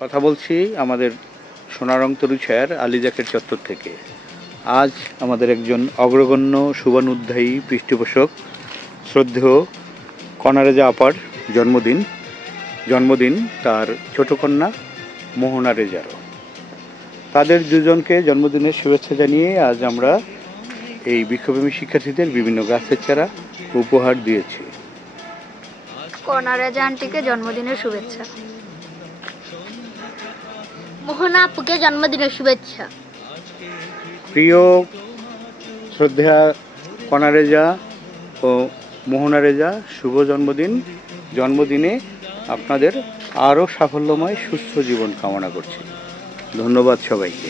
কথা বলছি আমাদের সোনারং তরুছায়ার আলিজাকের চত্বর থেকে। আজ আমাদের একজন অগ্রগণ্য শুভানুধ্যায়ী পৃষ্ঠপোষক শ্রদ্ধেয় কণারেজা আপার জন্মদিন তার ছোট কন্যা মোহনা রেজারও। তাদের দুজনকে জন্মদিনের শুভেচ্ছা জানিয়ে আজ আমরা এই বৃক্ষপ্রেমী শিক্ষার্থীদের বিভিন্ন গাছের চারা উপহার দিয়েছি। কণারেজা আন্টিকে জন্মদিনের শুভেচ্ছা। মোহনা আপুকে জন্মদিনের শুভেচ্ছা। প্রিয় শ্রদ্ধা কণারেজা ও মোহনা রেজা, শুভ জন্মদিনে আপনাদের আরও সাফল্যময় সুস্থ জীবন কামনা করছি। ধন্যবাদ সবাইকে।